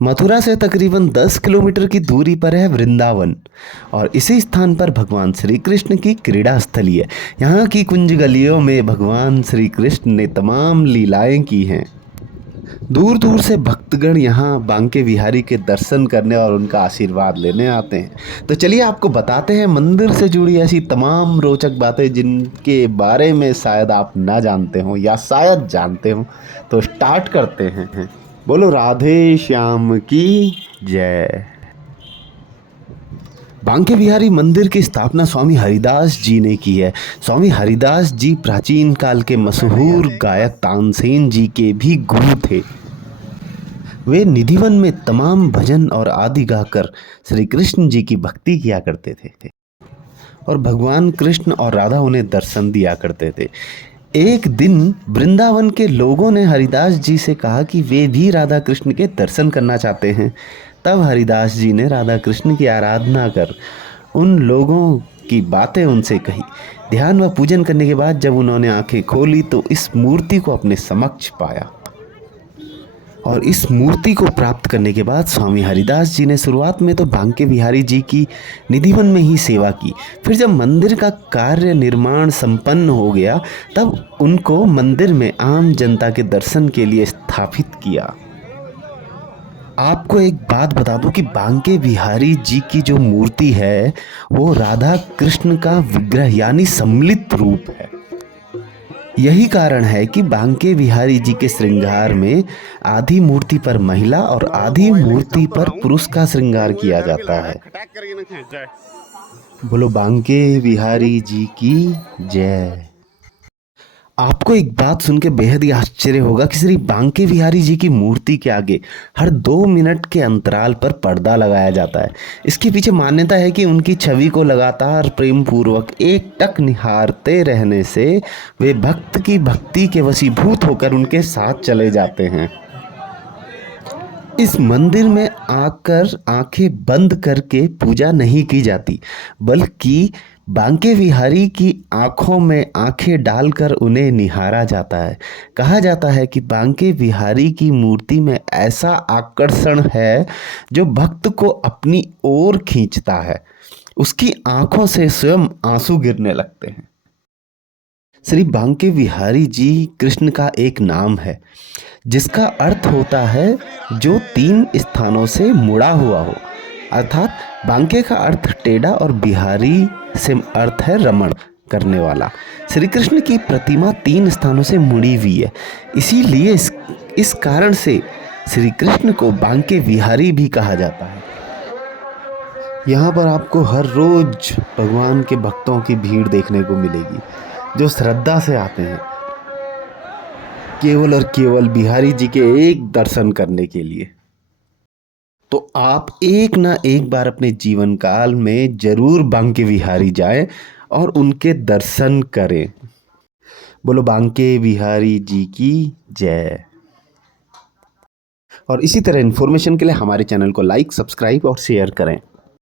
मथुरा से तकरीबन 10 किलोमीटर की दूरी पर है वृंदावन और इसी स्थान पर भगवान श्री कृष्ण की क्रीड़ा स्थली है। यहाँ की कुंज गलियों में भगवान श्री कृष्ण ने तमाम लीलाएं की हैं। दूर दूर से भक्तगण यहाँ बांके बिहारी के दर्शन करने और उनका आशीर्वाद लेने आते हैं। तो चलिए आपको बताते हैं मंदिर से जुड़ी ऐसी तमाम रोचक बातें जिनके बारे में शायद आप ना जानते हो या शायद जानते हो। तो स्टार्ट करते हैं। बोलो राधे श्याम की जय। बांके बिहारी मंदिर की स्थापना स्वामी हरिदास जी ने की है। स्वामी हरिदास जी प्राचीन काल के मशहूर गायक तानसेन जी के भी गुरु थे। वे निधिवन में तमाम भजन और आदि गाकर श्री कृष्ण जी की भक्ति किया करते थे और भगवान कृष्ण और राधा उन्हें दर्शन दिया करते थे। एक दिन वृंदावन के लोगों ने हरिदास जी से कहा कि वे भी राधा कृष्ण के दर्शन करना चाहते हैं। तब हरिदास जी ने राधा कृष्ण की आराधना कर उन लोगों की बातें उनसे कही। ध्यान व पूजन करने के बाद जब उन्होंने आंखें खोली तो इस मूर्ति को अपने समक्ष पाया और इस मूर्ति को प्राप्त करने के बाद स्वामी हरिदास जी ने शुरुआत में तो बांके बिहारी जी की निधिवन में ही सेवा की। फिर जब मंदिर का कार्य निर्माण संपन्न हो गया तब उनको मंदिर में आम जनता के दर्शन के लिए स्थापित किया। आपको एक बात बता दूं कि बांके बिहारी जी की जो मूर्ति है वो राधा कृष्ण का विग्रह यानी सम्मिलित रूप है। यही कारण है कि बांके बिहारी जी के श्रृंगार में आधी मूर्ति पर महिला और आधी मूर्ति पर पुरुष का श्रृंगार किया जाता है। बोलो बांके बिहारी जी की जय। आपको एक बात सुन के बेहद ही आश्चर्य होगा कि श्री बांके बिहारी जी की मूर्ति के आगे हर 2 मिनट के अंतराल पर पर्दा लगाया जाता है। इसके पीछे मान्यता है कि उनकी छवि को लगातार प्रेम पूर्वक एकटक निहारते रहने से वे भक्त की भक्ति के वशीभूत होकर उनके साथ चले जाते हैं। इस मंदिर में आकर आंखें बंद करके पूजा नहीं की जाती बल्कि बांके बिहारी की आंखों में आंखें डालकर उन्हें निहारा जाता है। कहा जाता है कि बांके बिहारी की मूर्ति में ऐसा आकर्षण है जो भक्त को अपनी ओर खींचता है। उसकी आंखों से स्वयं आंसू गिरने लगते हैं। श्री बांके बिहारी जी कृष्ण का एक नाम है जिसका अर्थ होता है जो 3 स्थानों से मुड़ा हुआ हो। अर्थात बांके का अर्थ टेढ़ा और बिहारी से अर्थ है रमण करने वाला। श्री कृष्ण की प्रतिमा 3 स्थानों से मुड़ी हुई है, इसीलिए इस कारण से श्री कृष्ण को बांके बिहारी भी कहा जाता है। यहाँ पर आपको हर रोज भगवान के भक्तों की भीड़ देखने को मिलेगी जो श्रद्धा से आते हैं केवल और केवल बिहारी जी के एक दर्शन करने के लिए। तो आप एक ना एक बार अपने जीवन काल में जरूर बांके बिहारी जाएं और उनके दर्शन करें। बोलो बांके बिहारी जी की जय। और इसी तरह इन्फॉर्मेशन के लिए हमारे चैनल को लाइक, सब्सक्राइब और शेयर करें।